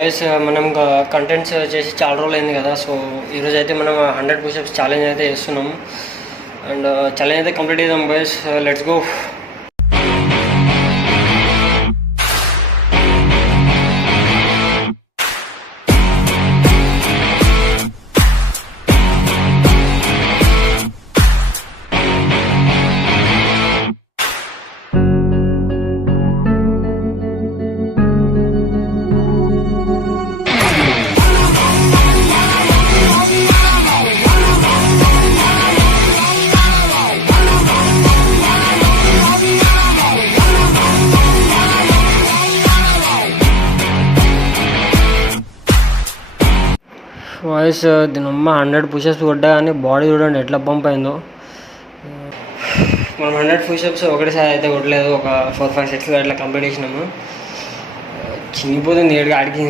గైస్ మనం కంటెంట్స్ చేసి చాలా రోజులు అయింది కదా. సో ఈరోజు అయితే మనం 100 పుషప్స్ ఛాలెంజ్ అయితే చేస్తున్నాం. అండ్ ఛాలెంజ్ అయితే కంప్లీట్ చేద్దాం గైస్. Let's go. వాయిస్ దీనమ్మ 100 పుషప్స్ కొట్టా కానీ బాడీ చూడండి ఎట్లా పంప్ అయిందో. మనం 100 పుషప్స్ ఒకటేసారి అయితే కొట్టలేదు, ఒక 4-5 సెట్స్గా అట్లా కంప్లీట్ చేసినాము. చినిగిపోతుంది ఏడుగా ఆడికి.